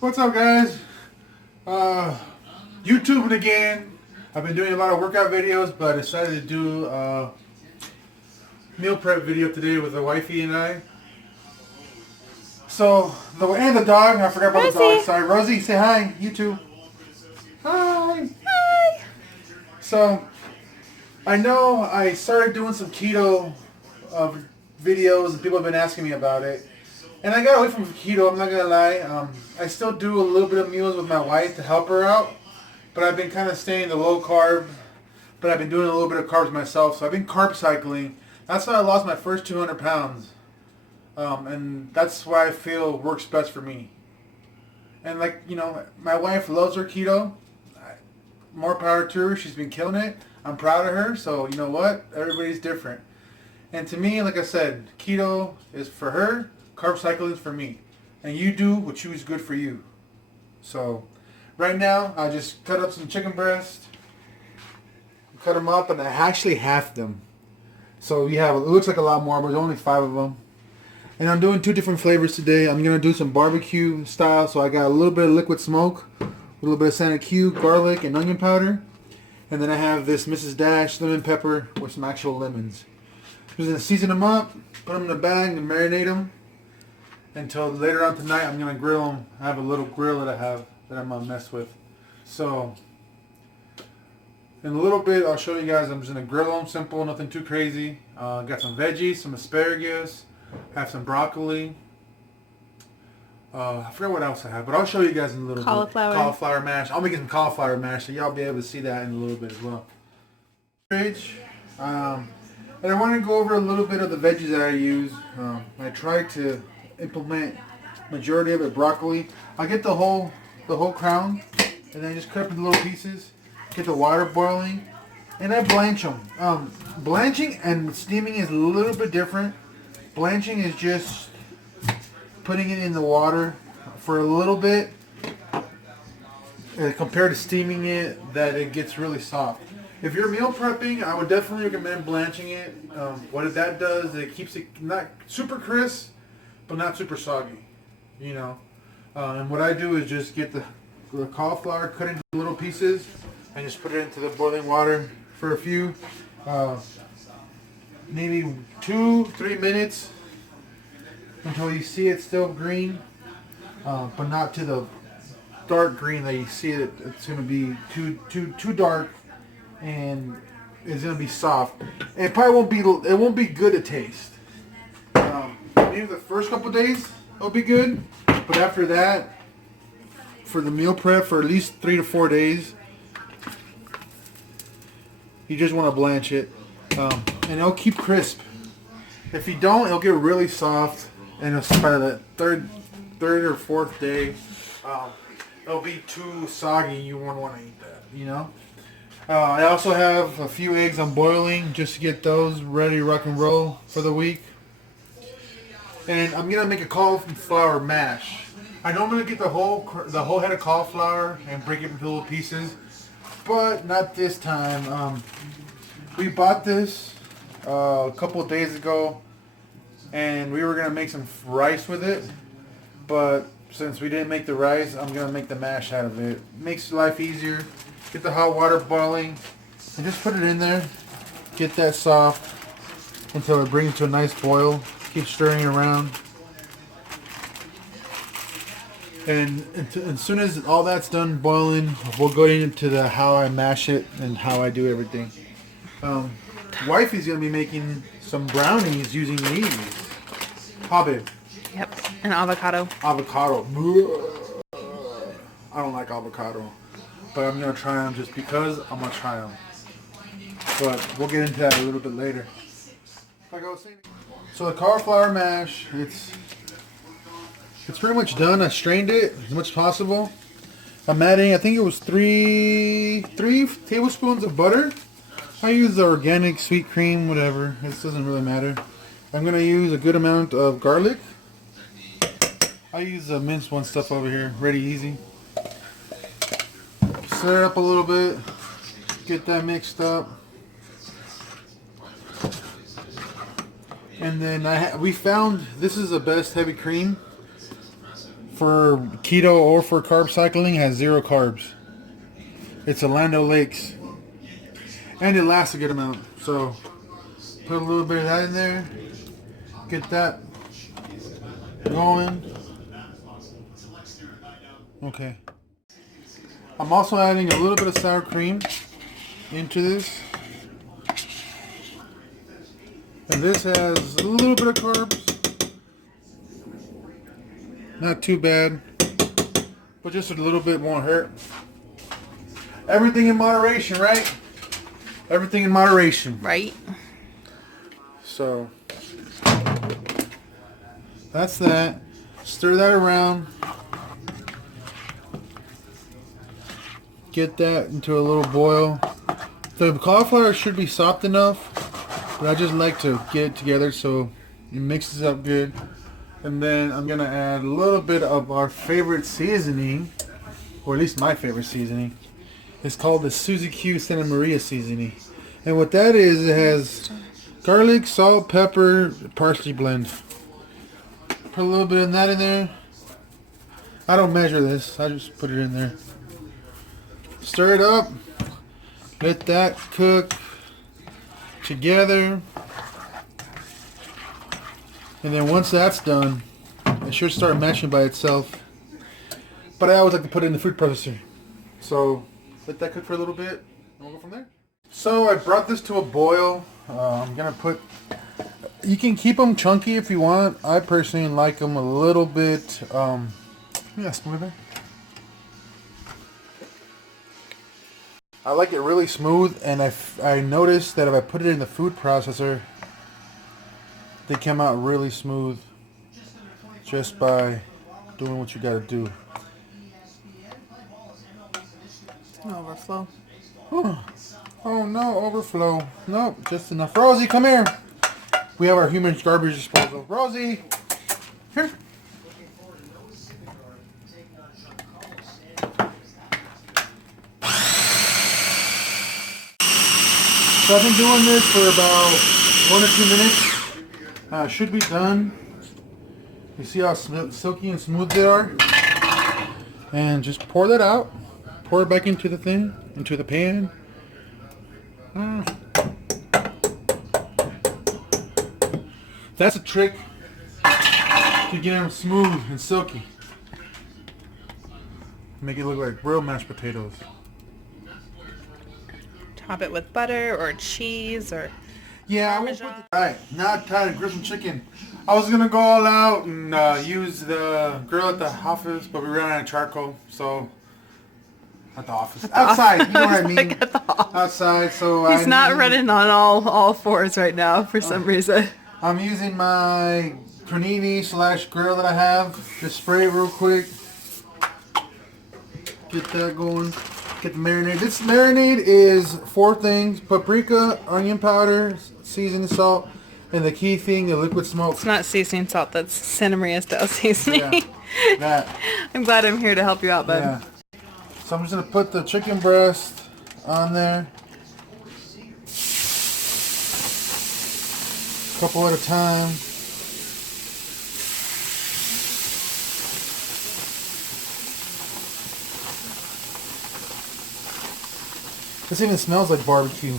What's up, guys? YouTubing again. I've been doing a lot of workout videos, but I decided to do a meal prep video today with the wifey and I. So, and the dog. I forgot about the dog. Rosie. Sorry, Rosie. Say hi. YouTube. Hi. Hi. So, I know I started doing some keto videos, and people have been asking me about it. And I got away from keto, I'm not going to lie. I still do a little bit of meals with my wife to help her out. But I've been kind of staying the low carb. But I've been doing a little bit of carbs myself. So I've been carb cycling. That's why I lost my first 200 pounds. And that's why I feel works best for me. And my wife loves her keto. More power to her. She's been killing it. I'm proud of her. So you know what? Everybody's different. And to me, like I said, keto is for her. Carb cycling is for me. And you do what is good for you. So right now, I just cut up some chicken breast. Cut them up, and I actually halved them. So it looks like a lot more, but there's only 5 of them. And I'm doing 2 different flavors today. I'm going to do some barbecue style. So I got a little bit of liquid smoke, a little bit of Santa Q, garlic, and onion powder. And then I have this Mrs. Dash lemon pepper with some actual lemons. I'm just going to season them up, put them in a bag, and marinate them until later on tonight. I'm going to grill them. I have a little grill that I'm going to mess with. So in a little bit, I'll show you guys. I'm just going to grill them, simple, nothing too crazy. Got some veggies, some asparagus, have some broccoli. I forgot what else I have, but I'll show you guys in a little bit. Cauliflower mash. I'll make some cauliflower mash, so y'all be able to see that in a little bit as well. And I want to go over a little bit of the veggies that I use. I try to implement majority of it broccoli. I get the whole crown, and then I just cut up into little pieces. Get the water boiling, and I blanch them. Blanching and steaming is a little bit different. Blanching is just putting it in the water for a little bit, compared to steaming it, that it gets really soft. If you're meal prepping, I would definitely recommend blanching it. What that does, it keeps it not super crisp, but not super soggy. And what I do is just get the cauliflower, cut into little pieces, and just put it into the boiling water for a few, maybe 2-3 minutes, until you see it still green, but not to the dark green that you see it. It's going to be too dark, and it's going to be soft. And it probably won't be good to taste. Maybe the first couple days it'll be good, but after that, for the meal prep for at least 3 to 4 days, you just want to blanch it, and it'll keep crisp. If you don't, it'll get really soft, and by the third or 4th day, it'll be too soggy. You won't want to eat that. I also have a few eggs I'm boiling just to get those ready to rock and roll for the week. And I'm gonna make a cauliflower mash. I normally get the whole head of cauliflower and break it into little pieces, but not this time. We bought this a couple of days ago, and we were gonna make some rice with it, but since we didn't make the rice, I'm gonna make the mash out of it. Makes life easier. Get the hot water boiling, and just put it in there. Get that soft until it brings to a nice boil. Keep stirring it around. And as soon as all that's done boiling, we'll go into how I mash it and how I do everything. Wifey's gonna be making some brownies using these. Hobbit. Yep. And avocado. Avocado. I don't like avocado, but I'm gonna try them just because I'm gonna try them. But we'll get into that a little bit later. So the cauliflower mash, it's pretty much done. I strained it as much as possible. I'm adding, I think it was three tablespoons of butter. I use the organic sweet cream, whatever. This doesn't really matter. I'm going to use a good amount of garlic. I use the minced one stuff over here, ready easy. Stir it up a little bit. Get that mixed up. And then we found this is the best heavy cream for keto or for carb cycling has 0 carbs. It's a Land O'Lakes. And it lasts a good amount. So put a little bit of that in there. Get that going. Okay. I'm also adding a little bit of sour cream into this. And this has a little bit of carbs. Not too bad. But just a little bit won't hurt. Everything in moderation, right? Everything in moderation. Right. So that's that. Stir that around. Get that into a little boil. The cauliflower should be soft enough, but I just like to get it together so it mixes up good. And then I'm gonna add a little bit of our favorite seasoning, or at least my favorite seasoning. It's called the Suzy Q Santa Maria seasoning. And what that is, it has garlic, salt, pepper, parsley blend. Put a little bit of that in there. I don't measure this, I just put it in there. Stir it up. Let that cook together. And then once that's done, it should start mashing by itself. But I always like to put it in the food processor. So let that cook for a little bit, and we'll go from there. So I brought this to a boil. I'm gonna put. You can keep them chunky if you want. I personally like them a little bit. Yeah, smoother. I like it really smooth, and I noticed that if I put it in the food processor, they come out really smooth just by doing what you gotta do. Overflow. Oh no, overflow. Nope, just enough. Rosie, come here. We have our human garbage disposal. Rosie, here. So I've been doing this for about 1 or 2 minutes. Should be done. You see how silky and smooth they are? And just pour that out. Pour it back into the thing, into the pan. That's a trick to get them smooth and silky. Make it look like real mashed potatoes. Top it with butter or cheese or Yeah, I will put Alright, now time to grill some chicken. I was gonna go all out and use the grill at the office, but we ran out of charcoal, so at the office. Outside, you know what I mean? Like at the office. Outside, so He's not running on all fours right now for some reason. I'm using my panini / grill that I have. Just spray it real quick. Get that going. Get the marinade. This marinade is 4 things: paprika, onion powder, seasoned salt, and the key thing, the liquid smoke. It's not seasoning salt, that's Santa Maria style seasoning. Yeah, that. I'm glad I'm here to help you out, bud. Yeah. So I'm just going to put the chicken breast on there. A couple at a time. This even smells like barbecue.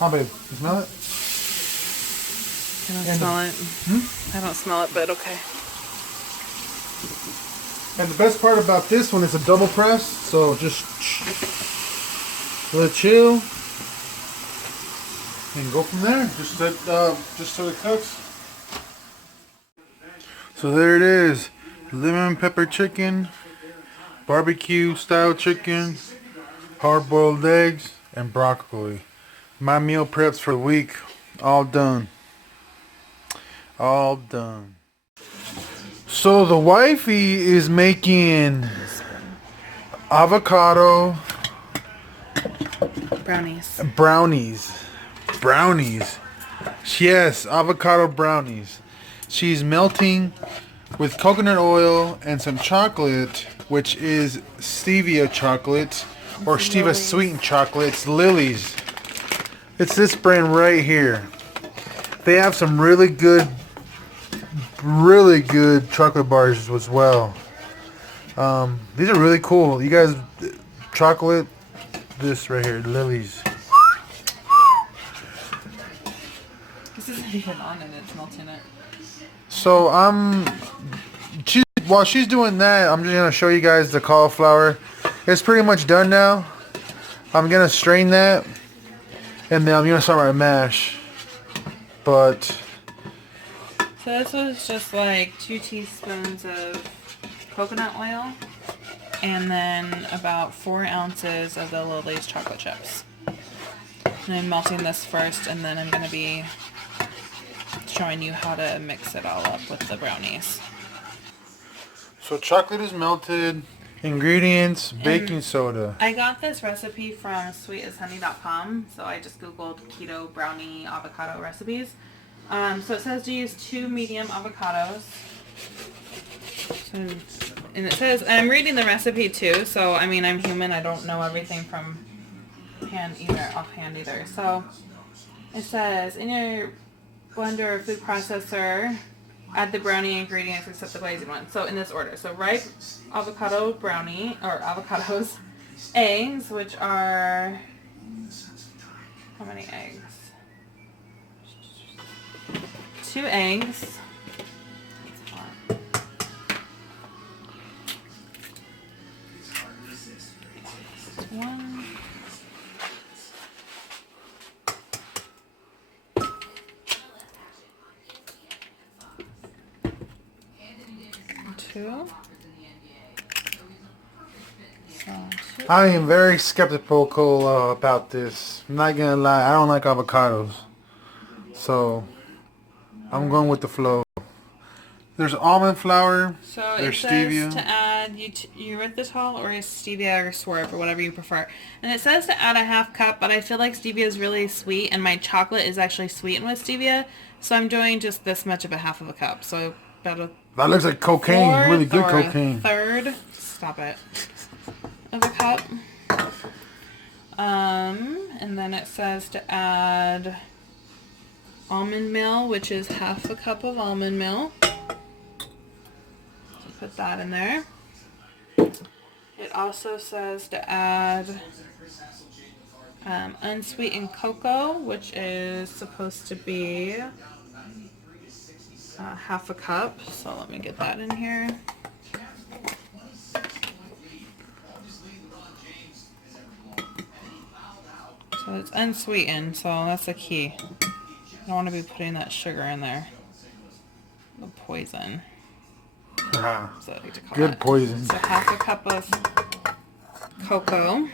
How babe? You smell it? I don't smell it. I don't smell it, but okay. And the best part about this one is a double press, so just let it chill and go from there. Just so it cooks. So there it is, lemon pepper chicken, barbecue style chicken, hard-boiled eggs, and broccoli. My meal preps for the week, all done. All done. So the wifey is making avocado brownies. Yes, avocado brownies. She's melting with coconut oil and some chocolate, which is stevia chocolate or stevia sweetened chocolate. It's Lily's. It's this brand right here. They have some really good really good chocolate bars as well. These are really cool. You guys, chocolate, this right here, Lily's. This isn't even on it, it's melting it. So while she's doing that, I'm just gonna show you guys the cauliflower. It's pretty much done now. I'm gonna strain that, and then I'm gonna start my mash. But so this was just like 2 teaspoons of coconut oil, and then about 4 ounces of the Lily's chocolate chips. And I'm melting this first, and then I'm gonna be showing you how to mix it all up with the brownies. so chocolate is melted. Ingredients, baking soda. I got this recipe from sweetashoney.com, so I just googled keto brownie avocado recipes. So it says to use 2 medium avocados. So, and it says, I'm reading the recipe too, so I mean I'm human, I don't know everything from offhand either. So it says, in your blender or food processor, add the brownie ingredients except the glazing one. So in this order. So ripe avocado brownie, or avocados, eggs, which are, how many eggs? 2 eggs. One. 2. I am very skeptical about this. I'm not gonna lie, I don't like avocados. So I'm going with the flow. There's almond flour. So there's it says stevia. to add erythritol or stevia or swerve or whatever you prefer. And it says to add a 1/2 cup, but I feel like stevia is really sweet, and my chocolate is actually sweetened with stevia. So I'm doing just this much of a 1/2 cup. So about That looks like cocaine. Really good cocaine. 1/3. Stop it. Of a cup. And then it says to add almond meal, which is 1/2 cup of almond meal. So put that in there. It also says to add unsweetened cocoa, which is supposed to be 1/2 cup. So let me get that in here. So it's unsweetened, so that's the key. I don't want to be putting that sugar in there. The poison. Ah, So I like to call good it. poison. So 1/2 cup of cocoa.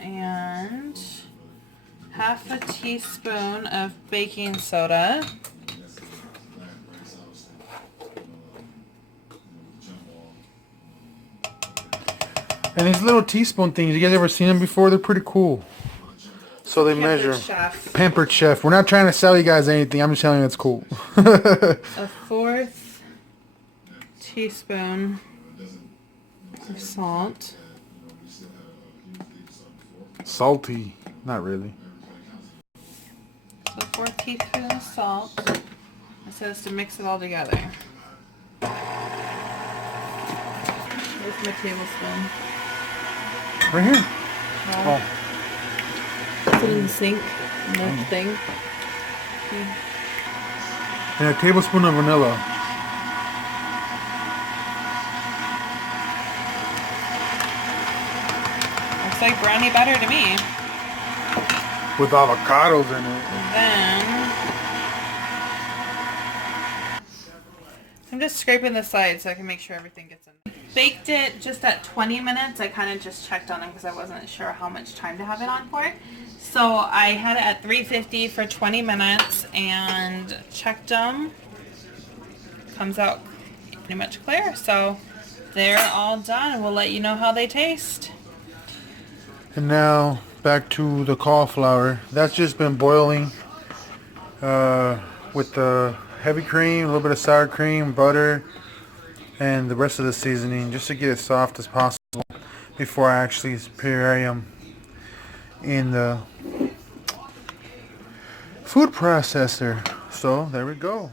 And 1/2 teaspoon of baking soda. And these little teaspoon things, you guys ever seen them before? They're pretty cool. So they measure. Chef. Pampered Chef. We're not trying to sell you guys anything. I'm just telling you it's cool. A 1/4 teaspoon of salt. Salty. Not really. So 1/4 teaspoon of salt. It says to mix it all together. Where's my tablespoon? Right here. Oh. Put it in the sink. The thing. And a tablespoon of vanilla. Looks like brownie batter to me. With avocados in it. Then I'm just scraping the sides so I can make sure everything gets in. Baked it just at 20 minutes. I kind of just checked on them because I wasn't sure how much time to have it on for. So I had it at 350 for 20 minutes and checked them. Comes out pretty much clear. So they're all done. We'll let you know how they taste. And now back to the cauliflower. That's just been boiling with the heavy cream, a little bit of sour cream, butter, and the rest of the seasoning just to get it soft as possible before I actually puree them in the food processor. So there we go.